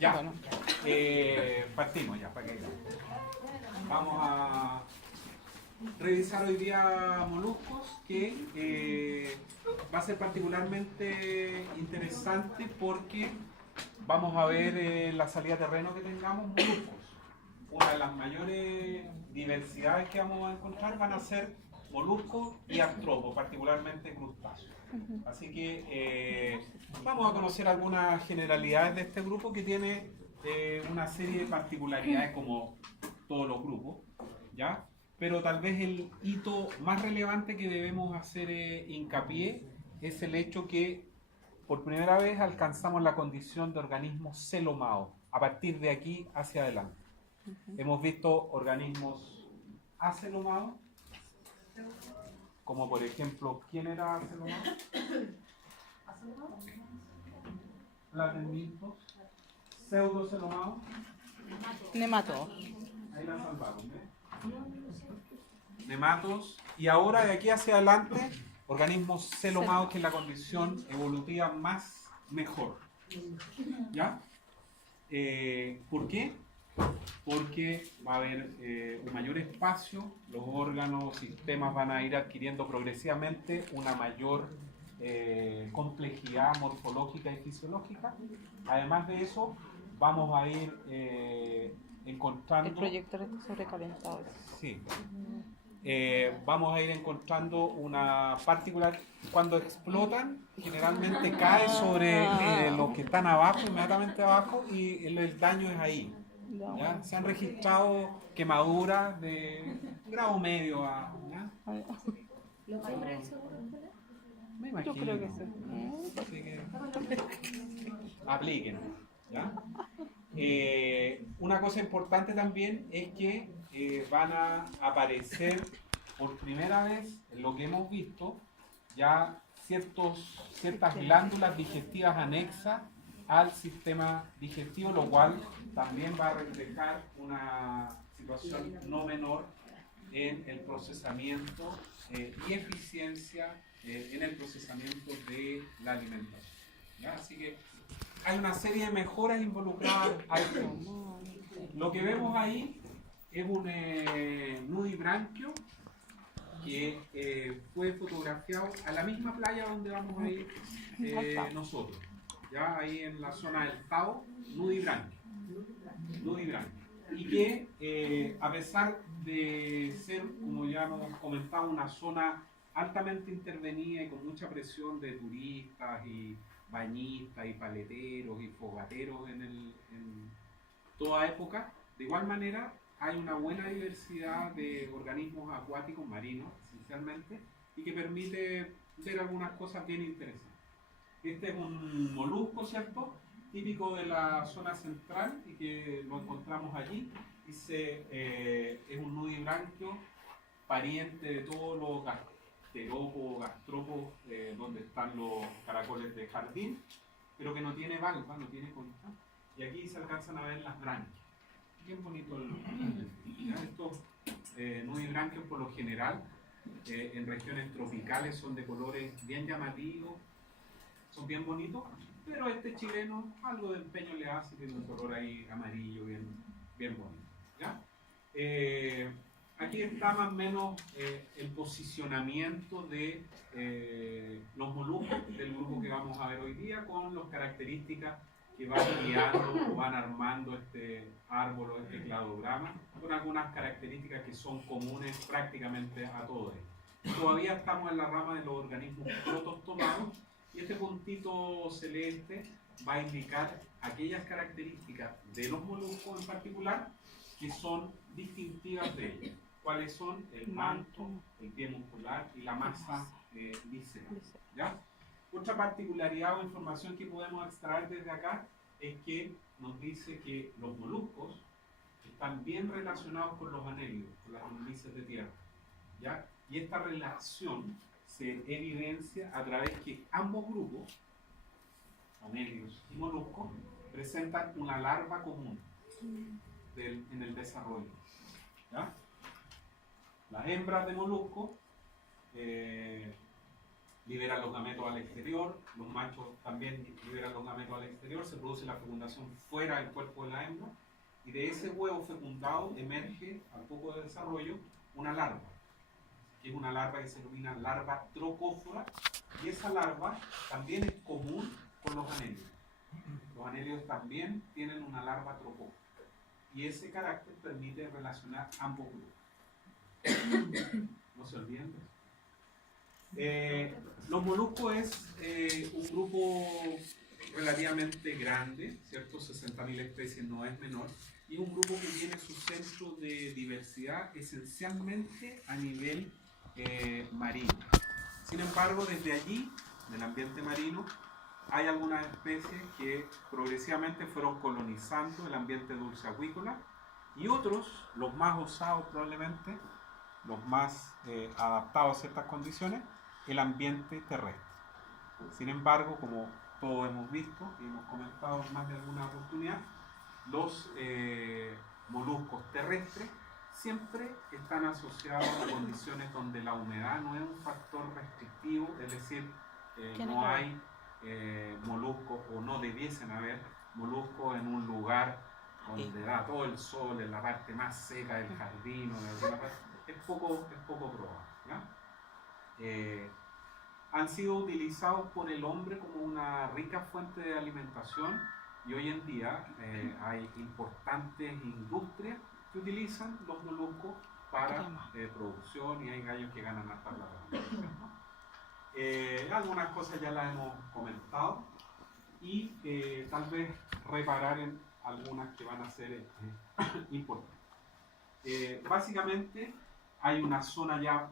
Ya, Bueno, partimos ya, para que vamos a revisar hoy día moluscos, que va a ser particularmente interesante porque vamos a ver la salida a terreno que tengamos moluscos. Una de las mayores diversidades que vamos a encontrar van a ser moluscos y artrópodos, particularmente crustáceos. Así que vamos a conocer algunas generalidades de este grupo que tiene una serie de particularidades como todos los grupos, ¿ya? Pero tal vez el hito más relevante que debemos hacer hincapié es el hecho que por primera vez alcanzamos la condición de organismos celomados, a partir de aquí hacia adelante. Hemos visto organismos acelomados, como por ejemplo, ¿quién era acelomado? Platenmintos, pseudocelomados, nemato. ahí la salvaron, ¿eh? Nematos, y ahora de aquí hacia adelante, organismos celomados, que es la condición evolutiva más mejor. ¿Ya? ¿Por qué? Porque va a haber un mayor espacio, los órganos, sistemas van a ir adquiriendo progresivamente una mayor complejidad morfológica y fisiológica. Además de eso, vamos a ir encontrando... El proyector está sobrecalentado. Sí. Vamos a ir encontrando una particular, cuando explotan generalmente cae sobre los que están abajo, inmediatamente abajo, y el daño es ahí, ¿ya? Se han registrado quemaduras de grado medio a, ¿ya? ¿Los hay por ahí seguro? Me Yo imagino. creo que sí. Así que apliquen, ¿ya? Una cosa importante también es que van a aparecer por primera vez, en lo que hemos visto, ya ciertas glándulas digestivas anexas al sistema digestivo, lo cual también va a reflejar una situación no menor en el procesamiento y eficiencia en el procesamiento de la alimentación, ¿ya? Así que hay una serie de mejoras involucradas ahí. Lo que vemos ahí es un nudibranquio que fue fotografiado a la misma playa donde vamos a ir nosotros, ya ahí en la zona del Tao, nudibranquio, y que a pesar de ser, como ya hemos comentado, una zona altamente intervenida y con mucha presión de turistas y bañistas y paleteros y fogateros en toda época, de igual manera hay una buena diversidad de organismos acuáticos marinos, esencialmente, y que permite ver algunas cosas bien interesantes. Este es un molusco, ¿cierto? Típico de la zona central y que lo encontramos allí. Es un nudibranquio, pariente de todos los gasterópodos, gastrópodos, donde están los caracoles de jardín, pero que no tiene valva, no tiene concha. Y aquí se alcanzan a ver las branquias. Bien bonito estos nudibranquios por lo general en regiones tropicales son de colores bien llamativos, son bien bonitos, pero este chileno algo de empeño le hace, tiene un color ahí amarillo bien bonito, ¿ya? Aquí está más o menos el posicionamiento de los moluscos del grupo que vamos a ver hoy día, con las características que van guiando o van armando este árbol o este cladograma, con algunas características que son comunes prácticamente a todos ellos. Todavía estamos en la rama de los organismos protostomados, y este puntito celeste va a indicar aquellas características de los moluscos en particular que son distintivas de ellos. ¿Cuáles son? El manto, el pie muscular y la masa visceral, ¿ya? Otra particularidad o información que podemos extraer desde acá es que nos dice que los moluscos están bien relacionados con los anélidos, con las lombrices de tierra, ¿ya? Y esta relación se evidencia a través que ambos grupos, anélidos y moluscos, presentan una larva común en el desarrollo, ¿ya? Las hembras de molusco liberan los gametos al exterior, los machos también liberan los gametos al exterior, se produce la fecundación fuera del cuerpo de la hembra, y de ese huevo fecundado emerge, al poco de desarrollo, una larva, que es una larva que se denomina larva trocófora, y esa larva también es común con los anélidos. Los anélidos también tienen una larva trocófora, y ese carácter permite relacionar ambos grupos. No se olviden de eso. Los moluscos es un grupo relativamente grande, ¿cierto? 60.000 especies no es menor, y es un grupo que tiene su centro de diversidad esencialmente a nivel marino. Sin embargo, desde allí, del ambiente marino, hay algunas especies que progresivamente fueron colonizando el ambiente dulceacuícola, y otros, los más osados probablemente, los más adaptados a ciertas condiciones, el ambiente terrestre. Sin embargo, como todos hemos visto y hemos comentado en más de alguna oportunidad, los moluscos terrestres siempre están asociados a condiciones donde la humedad no es un factor restrictivo, es decir, no hay moluscos, o no debiesen haber moluscos en un lugar donde da todo el sol, en la parte más seca del jardín o de alguna parte. Es poco probable, ¿ya? Han sido utilizados por el hombre como una rica fuente de alimentación, y hoy en día hay importantes industrias que utilizan los moluscos para producción, y hay gallos que ganan hasta plata. Algunas cosas ya las hemos comentado, y tal vez reparar en algunas que van a ser importantes. Básicamente hay una zona ya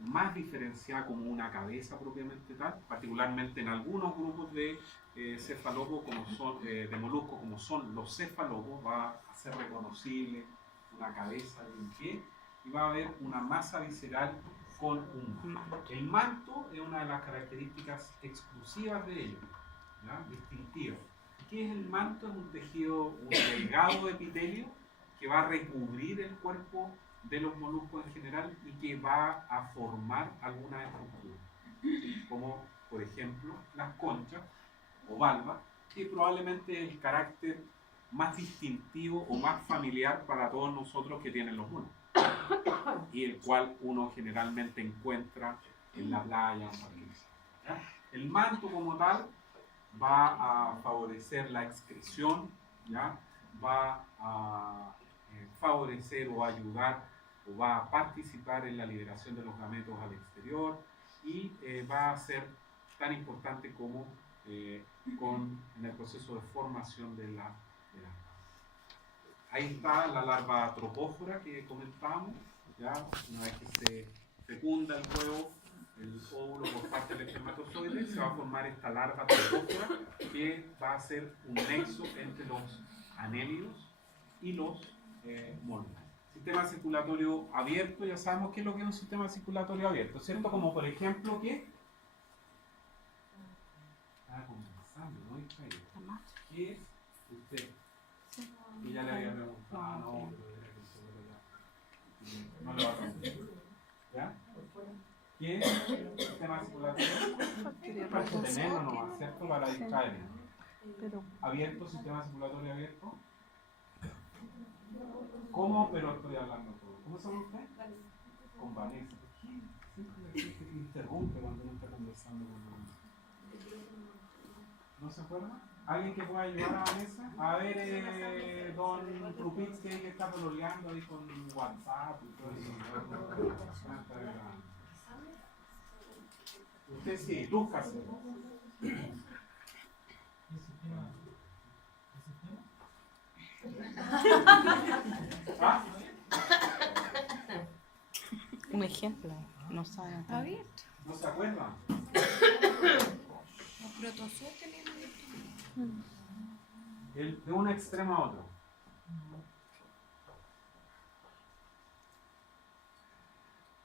más diferenciada como una cabeza propiamente tal, particularmente en algunos grupos de cefalópodos como son, de moluscos como son los cefalópodos, va a ser reconocible una cabeza y un pie, y va a haber una masa visceral con un manto. El manto es una de las características exclusivas de ellos, ¿ya? Distintivas. ¿Qué es el manto? Es un tejido, un delgado epitelio que va a recubrir el cuerpo de los moluscos en general y que va a formar alguna estructura, como por ejemplo las conchas o valvas, que probablemente es el carácter más distintivo o más familiar para todos nosotros que tienen los monos, y el cual uno generalmente encuentra en la playa o ¿ya? El manto como tal va a favorecer la excreción, ¿ya? Va a favorecer o ayudar o va a participar en la liberación de los gametos al exterior, y va a ser tan importante como en el proceso de formación de la larva. Ahí está la larva tropófora que comentábamos, ¿ya? Una vez que se fecunda el huevo, el óvulo por parte del espermatozoide, se va a formar esta larva tropófora que va a ser un nexo entre los anélidos y los moluscos. Sistema circulatorio abierto, ya sabemos qué es lo que es un sistema circulatorio abierto, ¿cierto? Como por ejemplo, ¿qué? Estaba conversando, ¿no? ¿Qué es usted? Y ya le había preguntado, no le va a preguntar. ¿Ya? ¿Qué es sistema circulatorio? Para tenerlo nomás, ¿cierto? Para distraerlo. ¿Abierto, sistema circulatorio abierto? ¿Cómo? Pero estoy hablando todo. ¿Cómo se llama usted? Con Vanessa. Siempre le dice que te interrumpe cuando uno está conversando con uno. ¿No se acuerda? ¿Alguien que pueda ayudar a Vanessa? A ver, don Rupitz, que está pololeando ahí con WhatsApp y todo eso. Usted sí, lúzcase. ¿Ah? Un ejemplo, no saben. Abierto. ¿No se acuerdan? Los protozoos tenían abierto. De un extremo a otro.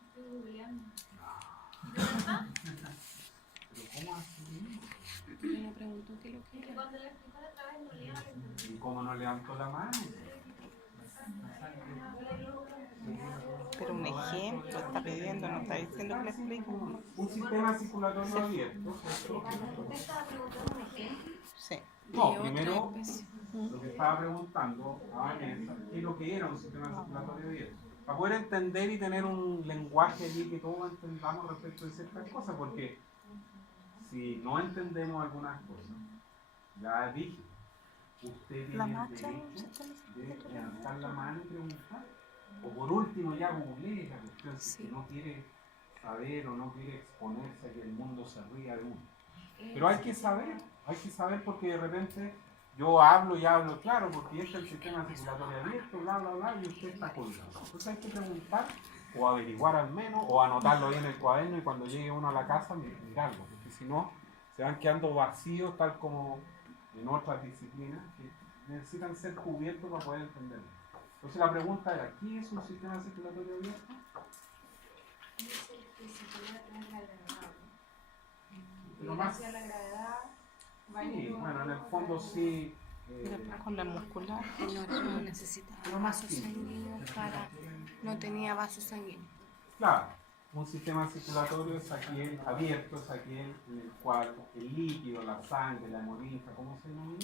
Estoy googleando. ¿Pero cómo así? Me preguntó qué lo que era. Cuando le explicó la otra vez no le iba a ¿Y cómo no levantó la mano? Pero un ejemplo está pidiendo, no está diciendo que le explique. Un sistema circulatorio abierto. ¿Usted estaba preguntando un ejemplo? Sí. No, Y primero otra especie. lo que estaba preguntando a Vanessa, ¿qué es lo que era un sistema circulatorio abierto? Para poder entender y tener un lenguaje allí que todos entendamos respecto de ciertas cosas, porque si no entendemos algunas cosas, ya dije, usted La tiene el marcha derecho un sistema de circulatorio. levantar la mano y preguntar. O por último ya googlee la cuestión, si Sí. no quiere saber o no quiere exponerse a que el mundo se ría de uno. Pero hay que saber porque de repente yo hablo y hablo, claro, porque este es el sistema circulatorio abierto, bla, bla, bla, y usted está colgado. Entonces hay que preguntar o averiguar al menos, o anotarlo ahí en el cuaderno y cuando llegue uno a la casa mirarlo, porque si no se van quedando vacíos tal como en otras disciplinas que necesitan ser cubiertos para poder entenderlo. Entonces la pregunta era, ¿qué es un sistema circulatorio abierto? Dice que circula a través de la gravedad. Pero Y más, gracias a la gravedad va a sí, ir bueno, en el fondo sí. Después con la muscular. no necesitaba Pero más vasos simple. sanguíneos para... No tenía vasos sanguíneos. Claro, un sistema circulatorio es aquel abierto, es aquel en el cual el líquido, la sangre, la hemorragia, ¿cómo se llama?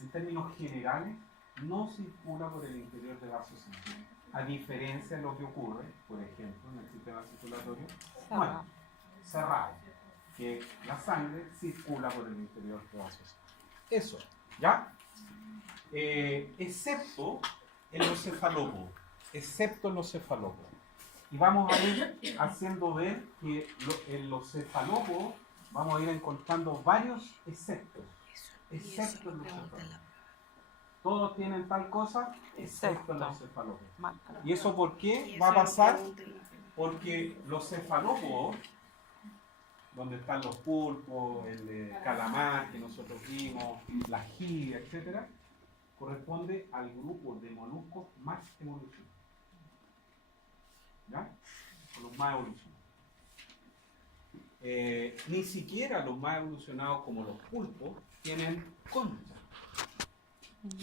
En términos generales, no circula por el interior de vasos sanguíneos. A diferencia de lo que ocurre, por ejemplo, en el sistema circulatorio bueno, cerrado, que la sangre circula por el interior de vasos sanguíneos. Eso, ¿ya? Excepto en los cefalópodos. Y vamos a ir haciendo ver que en los cefalópodos vamos a ir encontrando varios exceptos. Excepto en los cefalópodos. Todos tienen tal cosa, excepto en los cefalópodos. ¿Y eso por qué va a pasar? Porque los cefalópodos, donde están los pulpos, el calamar que nosotros vimos, la jibia, etc., corresponde al grupo de moluscos más evolucionados. ¿Ya? Son los más evolucionados. Ni siquiera los más evolucionados como los pulpos tienen concha.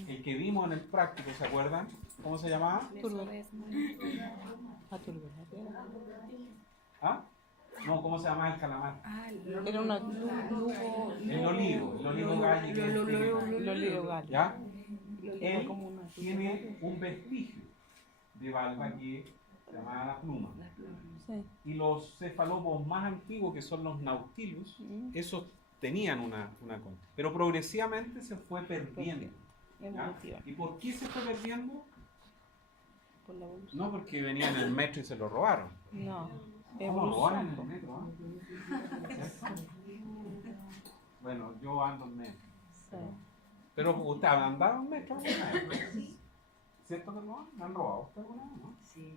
El que vimos en el práctico, ¿se acuerdan? ¿Cómo se llamaba? ¿Ah? No, ¿cómo se llama el calamar? Era una El olivo galli. el olivo gallo. ¿Ya? Él tiene un vestigio de valva que se llama la pluma. Sí. Y los cefalópodos más antiguos, que son los nautilus, esos tenían una concha. Pero progresivamente se fue perdiendo. ¿Ya? Evolutiva. ¿Y por qué se fue perdiendo? Por la evolución. No porque venía en el metro y se lo robaron. No. ¿Cómo lo van en el Evolución. metro? ¿Cierto? Bueno, yo ando en metro. Sí. Pero usted ha andado en metro alguna vez. ¿Cierto que lo han? ¿Me han robado usted alguna vez, no? Sí.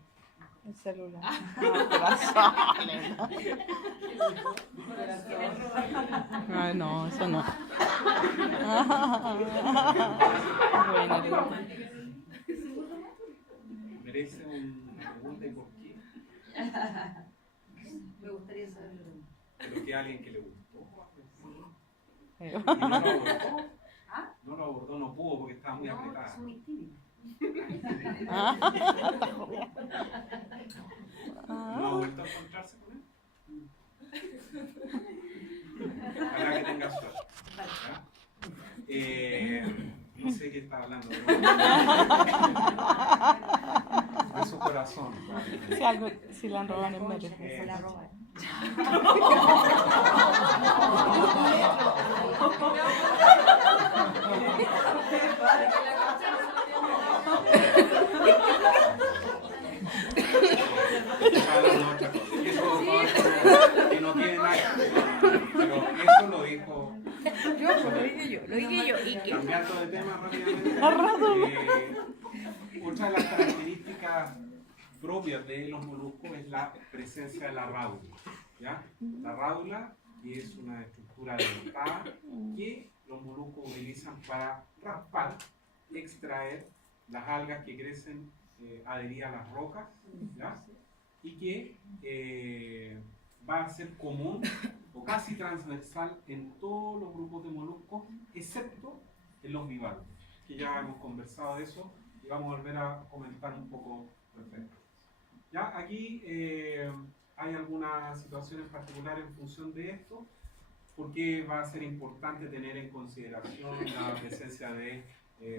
El celular. Corazones, ¿no? Ay, no, eso no. Bueno, Merece una pregunta y por qué. Me gustaría saberlo. Pero que alguien que le gustó. pero- Y no lo abordó. No lo abordó, no pudo porque estaba muy apretada. Son muy tímidos. ¿No ha vuelto a encontrarse con él? Ojalá que tenga suerte. ¿Ya? No sé qué está hablando. De su corazón. Si la han robado en metro. Se la roban. Hablando de otra cosa. Eso que no tiene nada que ver. Pero eso lo dijo. Lo dije yo. ¿Y qué? Cambiando de tema rápidamente. Otra de las características propias de los moluscos es la presencia de la rádula. ¿Ya? La rádula, que es una estructura dentada que los moluscos utilizan para raspar, extraer las algas que crecen adheridas a las rocas, ¿ya? Y que va a ser común o casi transversal en todos los grupos de moluscos, excepto en los bivalvos, que ya hemos conversado de eso y vamos a volver a comentar un poco respecto. Ya, aquí hay algunas situaciones particulares en función de esto, porque va a ser importante tener en consideración la presencia de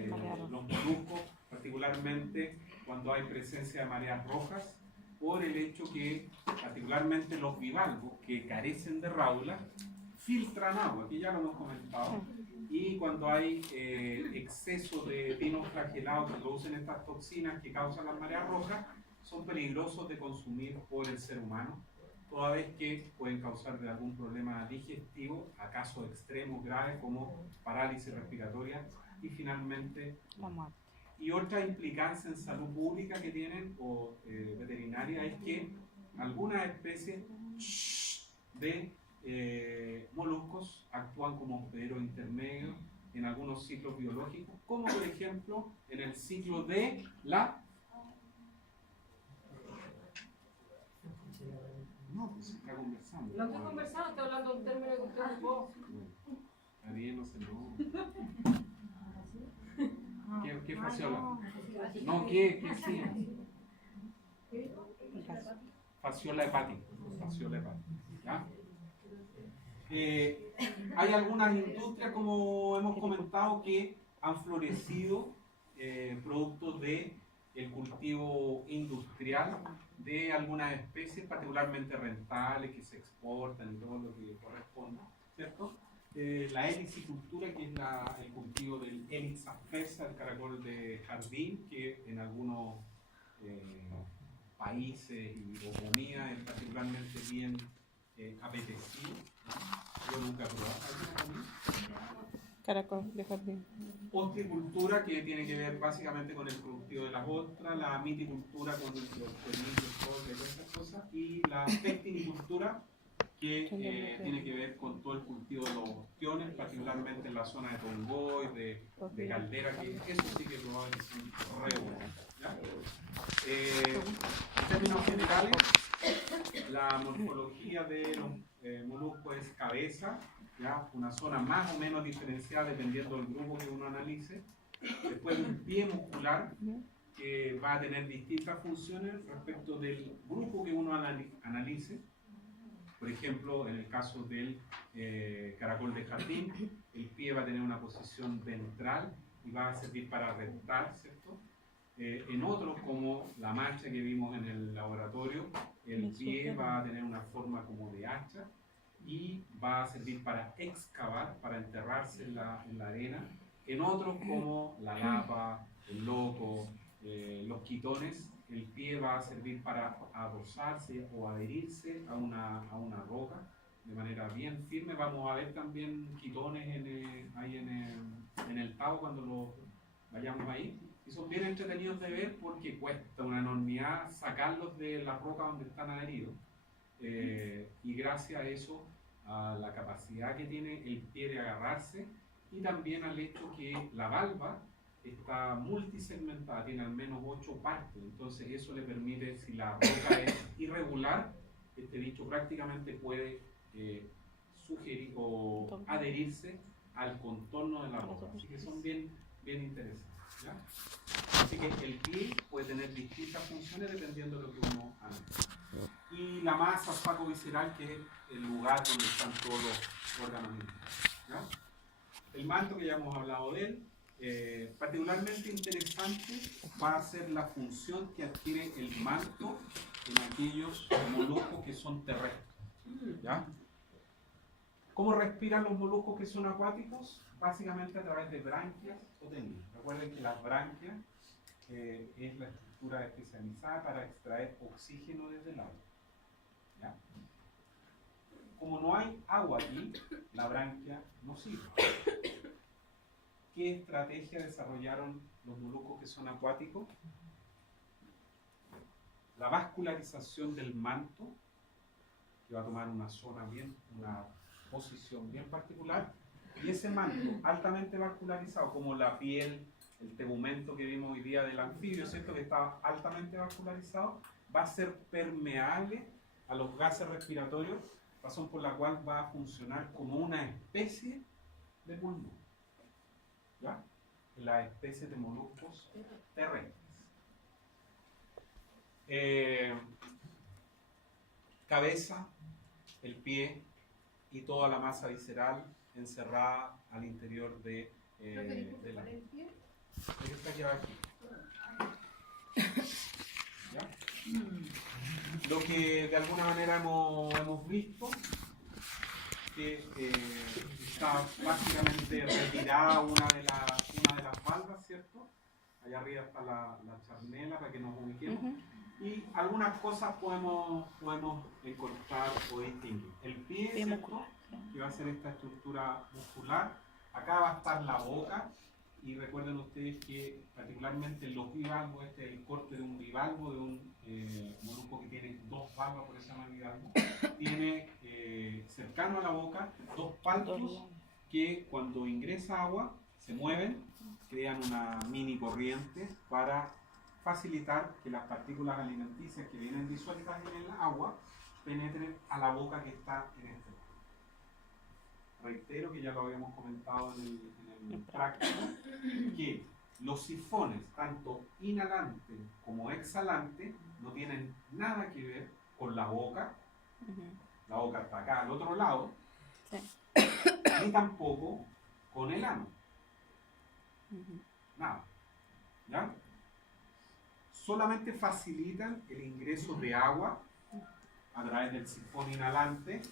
los moluscos, particularmente cuando hay presencia de mareas rojas, por el hecho que particularmente los bivalvos que carecen de ráula filtran agua, que ya lo hemos comentado, y cuando hay exceso de dinoflagelados que producen estas toxinas que causan las mareas rojas, son peligrosos de consumir por el ser humano, toda vez que pueden causar de algún problema digestivo, a casos extremos graves como parálisis respiratoria y finalmente La muerte. y otra implicancia en salud pública que tienen o veterinaria es que algunas especies de moluscos actúan como hospederos intermedios en algunos ciclos biológicos, como por ejemplo en el ciclo de la... No, pues se está conversando. No estoy conversando, estoy hablando en términos que usted ocupó. Está bien, no sé, no. ¿Qué fasciola? No, ¿qué sí? Fasciola hepática. Fasciola hepática. ¿Ya? Hay algunas industrias, como hemos comentado, que han florecido productos de el cultivo industrial de algunas especies particularmente rentables que se exportan y todo lo que corresponda, ¿cierto? La helicicultura, que es el cultivo del Helix aspersa, el caracol de jardín, que en algunos países o comidas es particularmente bien apetecido. Yo nunca he probado. ¿Alguna comida? Caracol de jardín. Ostricultura, que tiene que ver básicamente con el cultivo de las ostras, la miticultura con los permisos, todas esas cosas, y la pectinicultura, que tiene que ver con todo el cultivo de los ostiones, particularmente en la zona de Tongoy, de Caldera, que eso sí que probablemente son re buenos, ¿ya? En términos generales, la morfología de los moluscos es cabeza, ¿ya? Una zona más o menos diferenciada dependiendo del grupo que uno analice. Después un pie muscular que va a tener distintas funciones respecto del grupo que uno analice. Por ejemplo, en el caso del caracol de jardín, el pie va a tener una posición ventral y va a servir para reptar, ¿cierto? En otros, como la mancha que vimos en el laboratorio, el pie va a tener una forma como de hacha y va a servir para excavar, para enterrarse en la arena. En otros, como la lapa, el loco, los quitones, el pie va a servir para adosarse o adherirse a una roca de manera bien firme. Vamos a ver también quitones ahí en el Tao cuando lo vayamos ahí. Y son bien entretenidos de ver porque cuesta una enormidad sacarlos de la roca donde están adheridos. Y gracias a eso, a la capacidad que tiene el pie de agarrarse y también al hecho que la valva está multisegmentada, tiene al menos 8 partes, entonces eso le permite, si la roca es irregular, este bicho prácticamente puede sugerir o adherirse al contorno de la roca, así que son bien interesantes, ¿ya? Así que el pie puede tener distintas funciones dependiendo de lo que uno haga. Y la masa saco-visceral, que es el lugar donde están todos los órganos internos, ¿ya? El manto, que ya hemos hablado de él, particularmente interesante va a ser la función que adquiere el manto en aquellos moluscos que son terrestres, ¿ya? ¿Cómo respiran los moluscos que son acuáticos? Básicamente a través de branquias o tenidas. Recuerden que las branquias es la estructura especializada para extraer oxígeno desde el agua, ¿ya? Como no hay agua aquí, la branquia no sirve. ¿Qué estrategia desarrollaron los moluscos que son acuáticos? La vascularización del manto, que va a tomar una posición bien particular, y ese manto altamente vascularizado, como la piel, el tegumento que vimos hoy día del anfibio, ¿cierto? Que está altamente vascularizado, va a ser permeable a los gases respiratorios, razón por la cual va a funcionar como una especie de pulmón, ¿ya? La especie de moluscos terrestres. cabeza, el pie y toda la masa visceral encerrada al interior de la... el pie. Esta lleva aquí. ¿Ya? Lo que de alguna manera hemos visto que está básicamente retirada una de las valvas, ¿cierto? Allá arriba está la charnela para que nos ubiquemos. Y algunas cosas podemos encontrar o distinguir. El pie, ¿cierto? Que va a ser esta estructura muscular. Acá va a estar la boca. Y recuerden ustedes que particularmente los bivalvos, este es el corte de un bivalvo, de un molusco que tiene dos valvas, por eso se llama bivalvo, tiene cercano a la boca dos palpos que cuando ingresa agua se mueven, crean una mini corriente para facilitar que las partículas alimenticias que vienen disueltas en el agua penetren a la boca que está en este lado. Reitero que ya lo habíamos comentado en el práctico, que los sifones, tanto inhalante como exhalante, no tienen nada que ver con la boca. La boca está acá al otro lado, ni tampoco con el ano. Nada. ¿Ya? Solamente facilitan el ingreso de agua a través del sifón inhalante,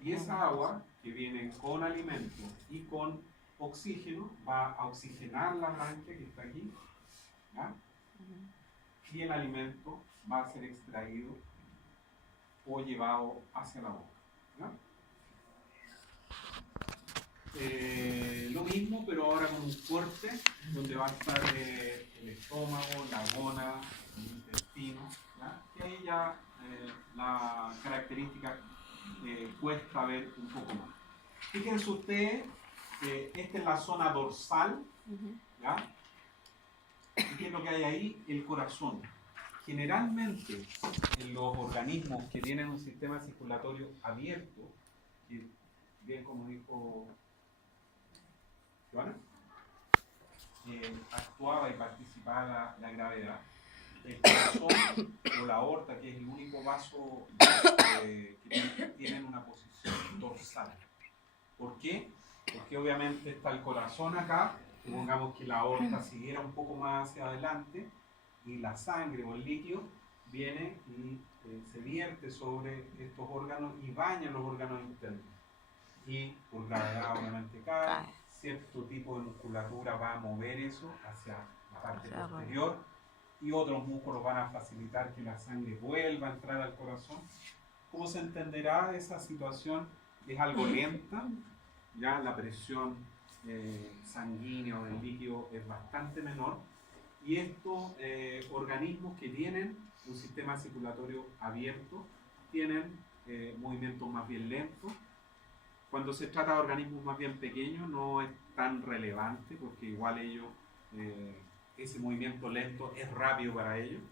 y esa agua que viene con alimento y con oxígeno va a oxigenar la branquia que está aquí, ¿ya? Y el alimento va a ser extraído o llevado hacia la boca, ¿ya? Lo mismo, pero ahora con un corte donde va a estar el estómago, la gónada, el intestino, ¿ya? Y ahí ya la característica cuesta ver un poco más. Fíjense ustedes, esta es la zona dorsal, ¿ya? ¿Y qué es lo que hay ahí? El corazón. Generalmente en los organismos que tienen un sistema circulatorio abierto, que bien como dijo Joana, actuaba y participaba la gravedad, el corazón o la aorta, que es el único vaso que tienen una posición dorsal. ¿Por qué? Porque obviamente está el corazón acá, supongamos que la aorta siguiera un poco más hacia adelante y la sangre o el líquido viene y se vierte sobre estos órganos y baña los órganos internos. Y por gravedad obviamente cae, cierto tipo de musculatura va a mover eso hacia la parte posterior y otros músculos van a facilitar que la sangre vuelva a entrar al corazón. Como se entenderá, esa situación es algo lenta, ya la presión sanguínea o del líquido es bastante menor, y estos organismos que tienen un sistema circulatorio abierto tienen movimientos más bien lentos. Cuando se trata de organismos más bien pequeños no es tan relevante porque igual ellos, ese movimiento lento es rápido para ellos,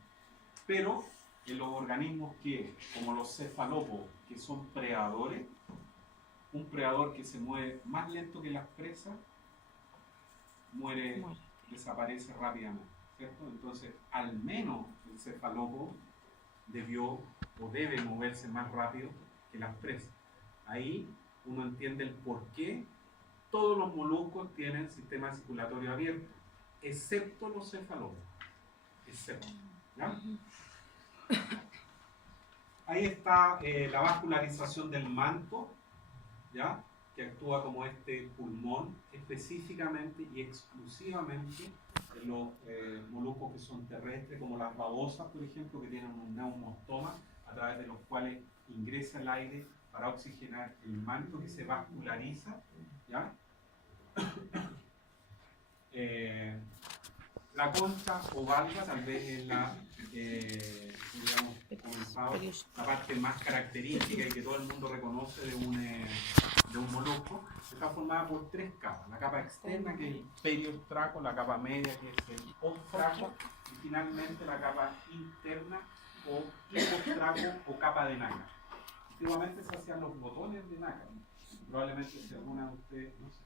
pero en los organismos que, como los cefalópodos, que son predadores, un predador que se mueve más lento que las presas, muere, desaparece rápidamente, ¿cierto? Entonces, al menos el cefalópodo debió o debe moverse más rápido que las presas. Ahí uno entiende el por qué todos los moluscos tienen sistema circulatorio abierto, excepto los cefalópodos. Excepto, ¿ya? Ahí está la vascularización del manto, ¿ya? Que actúa como este pulmón específicamente y exclusivamente en los moluscos que son terrestres, como las babosas, por ejemplo, que tienen un neumostoma a través de los cuales ingresa el aire para oxigenar el manto que se vasculariza, ¿ya? La concha o valva tal vez es la, digamos, comenzado, la parte más característica y que todo el mundo reconoce de un molusco. Está formada por tres capas: la capa externa, que es el periostraco; la capa media, que es el ostraco; y finalmente la capa interna o hipostraco o capa de nácar. Antiguamente se hacían los botones de nácar, probablemente si alguna de ustedes, no sé.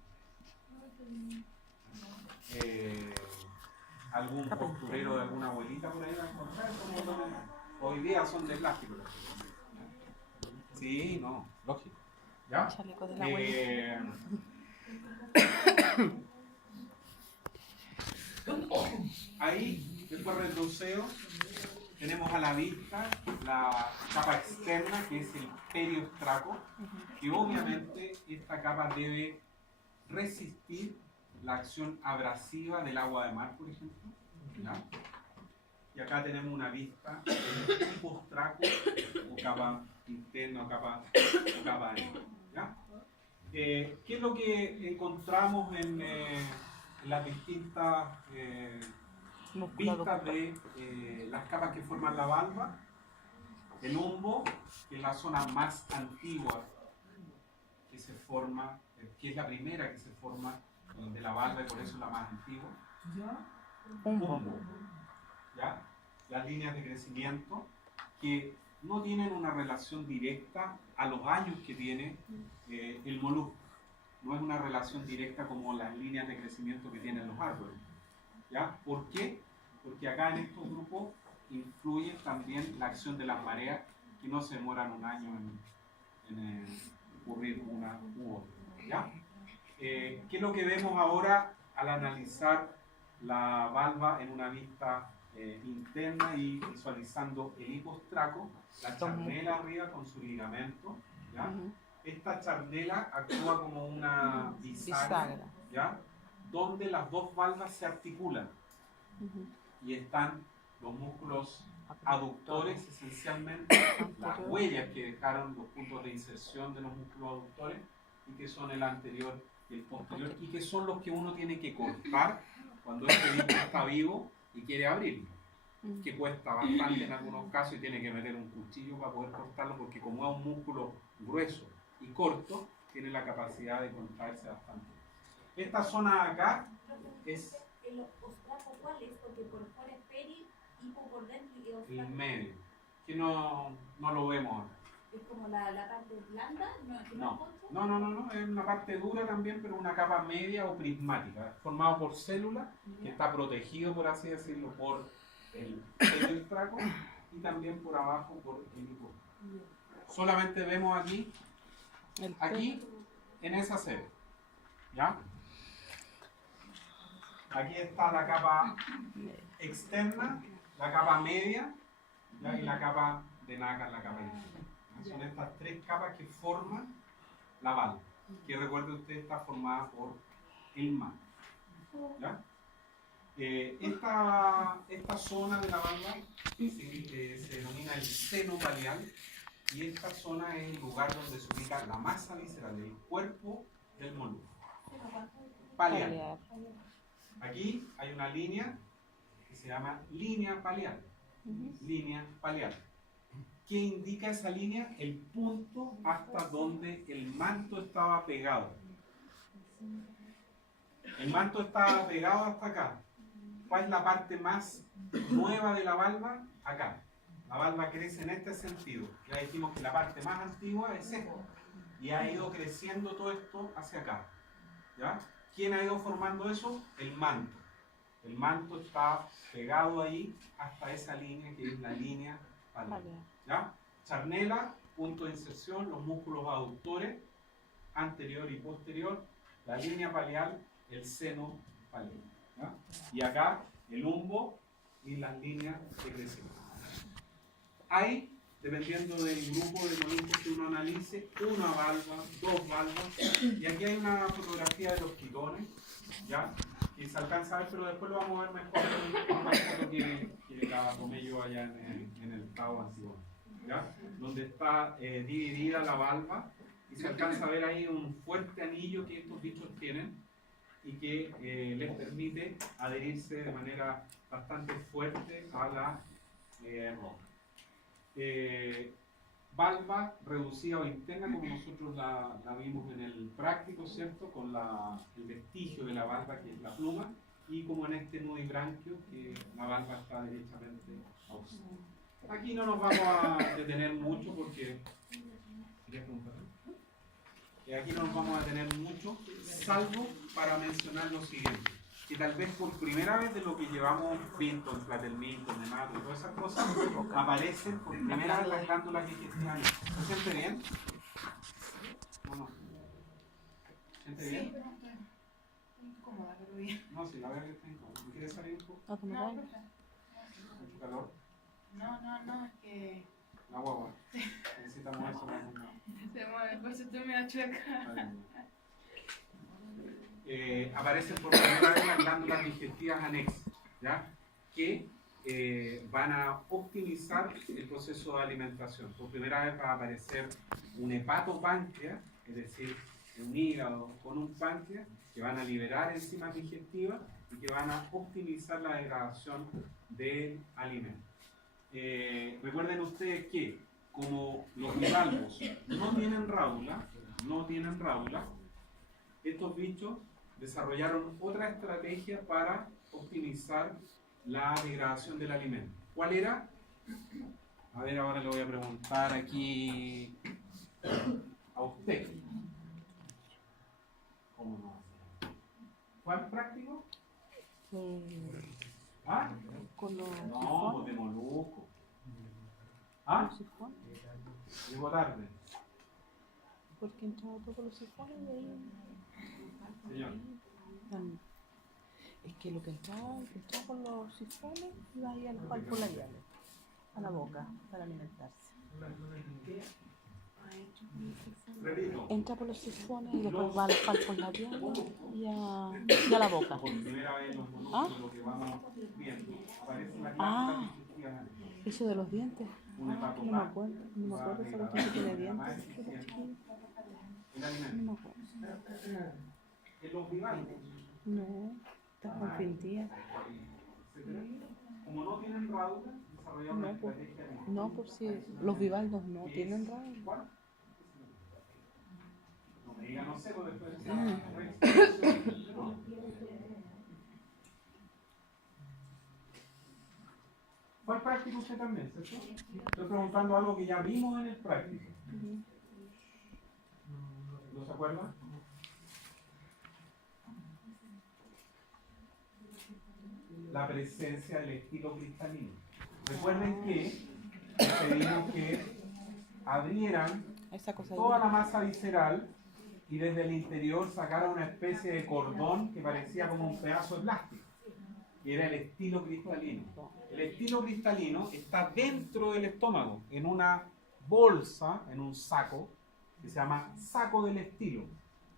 algún posturero de alguna abuelita por ahí va a encontrar. Hoy día son de plástico. Sí, no, lógico. ¿Ya? Chaleco de la abuela. Ahí, después retroceo, tenemos a la vista la capa externa, que es el periostraco, que obviamente esta capa debe resistir la acción abrasiva del agua de mar, por ejemplo. ¿Ya? Y acá tenemos una vista del hipostraco, o capa interna, o capa adentro. ¿Ya? ¿Qué es lo que encontramos en las distintas vistas de las capas que forman la valva? El humbo, que es la zona más antigua que se forma, que es la primera que se forma de la valva y por eso es la más antigua. Humbo. ¿Ya? Las líneas de crecimiento que no tienen una relación directa a los años que tiene el molusco. No es una relación directa como las líneas de crecimiento que tienen los árboles. ¿Ya? ¿Por qué? Porque acá en estos grupos influye también la acción de las mareas, que no se demoran un año en ocurrir una u otra. ¿Ya? ¿Qué es lo que vemos ahora al analizar la valva en una vista interna y visualizando el hipostraco? La charnela arriba con su ligamento, ¿ya? Esta charnela actúa como una bisagra, ¿ya? Donde las dos valvas se articulan y están los músculos aductores, esencialmente las huellas que dejaron los puntos de inserción de los músculos aductores, y que son el anterior y el posterior, y que son los que uno tiene que cortar cuando este bicho está vivo y quiere abrirlo, que cuesta bastante en algunos casos y tiene que meter un cuchillo para poder cortarlo, porque como es un músculo grueso y corto, tiene la capacidad de contraerse bastante. Esta zona de acá es ¿El ostraco cuál es? Porque por fuera es peri, hipo por dentro y ostraco. el medio, que no lo vemos acá. ¿Es como la parte blanda? No, es una parte dura también, pero una capa media o prismática, formado por células, que está protegido, por así decirlo, por el periostraco y también por abajo por el hipo. Solamente vemos aquí en esa sede. ¿Ya? Aquí está la capa externa, la capa media, ¿ya? Y la capa de nácar, la capa interna. Son estas tres capas que forman la valva, que recuerde usted está formada por el mar. ¿Ya? Esta zona de la valva se denomina el seno paleal, y esta zona es el lugar donde se ubica la masa visceral del cuerpo del molusco. Paleal. Aquí hay una línea que se llama línea paleal. Línea paleal. ¿Qué indica esa línea? El punto hasta donde el manto estaba pegado. El manto estaba pegado hasta acá. ¿Cuál es la parte más nueva de la valva? Acá. La valva crece en este sentido. Ya dijimos que la parte más antigua es esta. Y ha ido creciendo todo esto hacia acá. ¿Ya? ¿Quién ha ido formando eso? El manto. El manto está pegado ahí hasta esa línea que es la línea paleal. ¿Ya? Charnela, punto de inserción, los músculos aductores, anterior y posterior, la línea paleal, el seno paleal. ¿Ya? Y acá el humbo y las líneas de crecimiento. Hay, dependiendo del grupo de moluscos que uno analice, una valva, dos valvas, y aquí hay una fotografía de los quitones, ¿ya? Y se alcanza a ver, pero después lo vamos a ver mejor en una foto que la tomé yo allá en el Tao Antiguo, ¿ya? Donde está dividida la valva y se alcanza a ver ahí un fuerte anillo que estos bichos tienen y que les permite adherirse de manera bastante fuerte a la valva reducida o interna, como nosotros la vimos en el práctico, ¿cierto? Con el vestigio de la valva, que es la pluma, y como en este nudibranquio, que la valva está derechamente ausente. Aquí no nos vamos a detener mucho porque... ¿Querías preguntar? Aquí no nos vamos a detener mucho, salvo para mencionar lo siguiente. que tal vez por primera vez de lo que llevamos visto en Platelminto, en Nemato y todas esas cosas, aparecen por primera vez las glándulas digestivas. ¿Se siente bien? ¿O no? ¿Se siente bien? Sí, pero estoy incómoda, pero bien. No, sí, la verdad que está incómodo. ¿Me quieres salir un poco? No, profe. ¿Mucho calor? No, es que La guagua. Necesitamos eso para no. se mueve, después se termina chueca. Aparecen por primera vez las glándulas digestivas anexas, ¿ya? Que van a optimizar el proceso de alimentación. Por primera vez va a aparecer un hepatopáncreas, es decir, un hígado con un páncreas, que van a liberar enzimas digestivas y que van a optimizar la degradación del alimento. Recuerden ustedes que como los bivalvos no tienen rádula, estos bichos desarrollaron otra estrategia para optimizar la degradación del alimento. ¿Cuál era? A ver, ahora le voy a preguntar aquí a usted. ¿Cómo no? ¿Cuál práctico? ¿Ah? Con los No, pues de molusco. ¿Ah? sifones, Llegó tarde. porque entraba todos los sifones y ahí. Señor. Es que lo que entraba con los sifones iba ahí al palpo labial, a la boca, para alimentarse. Repito. Entra por los sifones y después va a los palpos labiales y a la boca. Por primera vez los moluscos, ¿Ah? lo que vamos viendo, aparecen las Ah. glándulas digestivas. Eso de los dientes. Un No me hepatopáncreas. acuerdo, esa cuestión que tiene dientes. Que era chiquito. El No alimento. me acuerdo. En los bivalvos, No, está confundida. como no tienen rádula, desarrollaron una No, pues. estrategia de... No, pues sí, los bivalvos no tienen radio. ¿Cuál? No me diga, no sé, porque después... ¿Cuál práctico usted también, cierto? Estoy preguntando algo que ya vimos en el práctico. ¿No se acuerdan? La presencia del estilo cristalino. Recuerden que pedimos que abrieran Esa cosa toda la masa visceral y desde el interior sacara una especie de cordón que parecía como un pedazo de plástico, que era el estilo cristalino. El estilo cristalino está dentro del estómago, en una bolsa, en un saco, que se llama saco del estilo.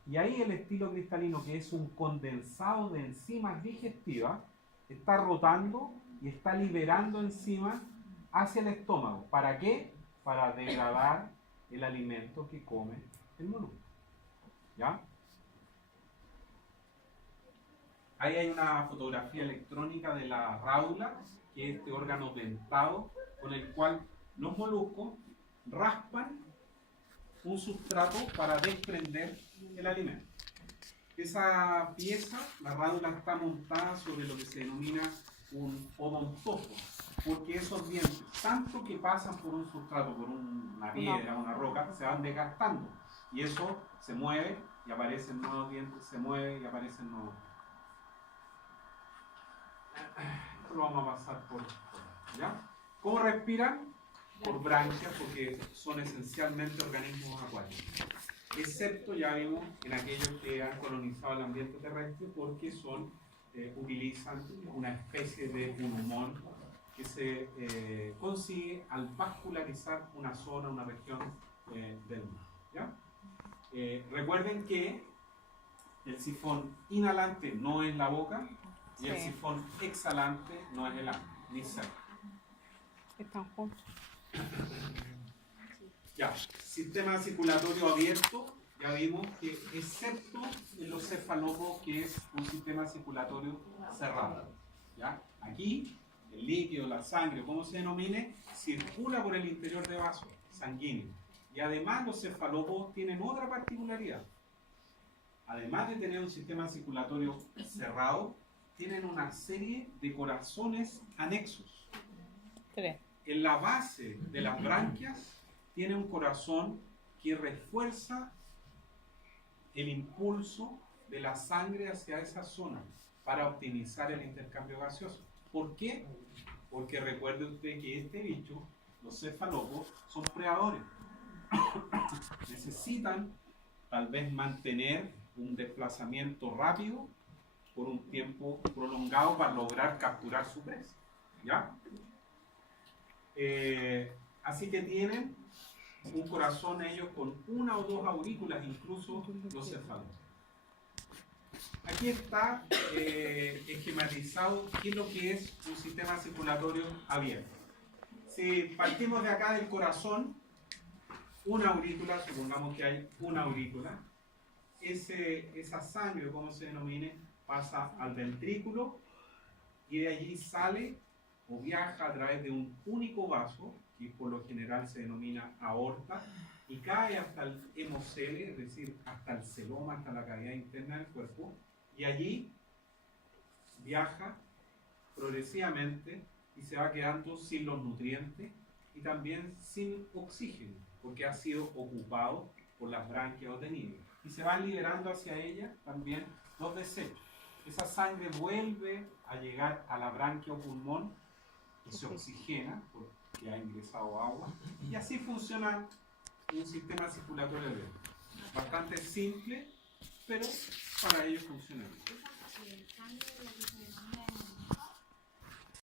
Y ahí el estilo cristalino, que es un condensado de enzimas digestivas, está rotando y está liberando enzimas hacia el estómago. ¿Para qué? Para degradar el alimento que come el molusco. ¿Ya? Ahí hay una fotografía electrónica de la rádula, que es este órgano dentado con el cual los moluscos raspan un sustrato para desprender el alimento. Esa pieza, la rádula, está montada sobre lo que se denomina un odontopo, porque esos dientes, tanto que pasan por un sustrato, por una piedra, una roca, se van desgastando, y eso se mueve y aparecen nuevos dientes, se mueve y aparecen nuevos. Esto lo vamos a pasar por, ¿ya? ¿Cómo respiran? Por branquias, porque son esencialmente organismos acuáticos, excepto, ya vimos, en aquellos que han colonizado el ambiente terrestre, porque utilizan una especie de pulmón que se consigue al vascularizar una zona, una región del mar. ¿Ya? Recuerden que el sifón inhalante no es la boca y el Sí. sifón exhalante no es el ano, ni cerca. Están juntos. Ya, sistema circulatorio abierto, ya vimos que excepto en los cefalópodos, que es un sistema circulatorio cerrado. ¿Ya? Aquí el líquido, la sangre, como se denomine, circula por el interior de vasos sanguíneos. Y además los cefalópodos tienen otra particularidad. Además de tener un sistema circulatorio cerrado, tienen una serie de corazones anexos. 3. En la base de las branquias tiene un corazón que refuerza el impulso de la sangre hacia esa zona para optimizar el intercambio gaseoso. ¿Por qué? Porque recuerde usted que este bicho, los cefalópodos, son predadores. Necesitan tal vez mantener un desplazamiento rápido por un tiempo prolongado para lograr capturar su presa. ¿Ya? Así que tienen un corazón ellos con una o dos aurículas, incluso los cefalópodos. Aquí está esquematizado qué es lo que es un sistema circulatorio abierto. Si partimos de acá del corazón, una aurícula, supongamos que hay una aurícula, esa sangre, como se denomine, pasa al ventrículo y de allí sale o viaja a través de un único vaso, que por lo general se denomina aorta, y cae hasta el hemocele, es decir, hasta el celoma, hasta la cavidad interna del cuerpo, y allí viaja progresivamente y se va quedando sin los nutrientes y también sin oxígeno, porque ha sido ocupado por las branquias o tenidas. Y se van liberando hacia ella también los desechos. Esa sangre vuelve a llegar a la branquia o pulmón y se oxigena porque ha ingresado agua. Y así funciona un sistema circulatorio abierto. Bastante simple, pero para ello funciona bien. Esa sangre de la que se denomina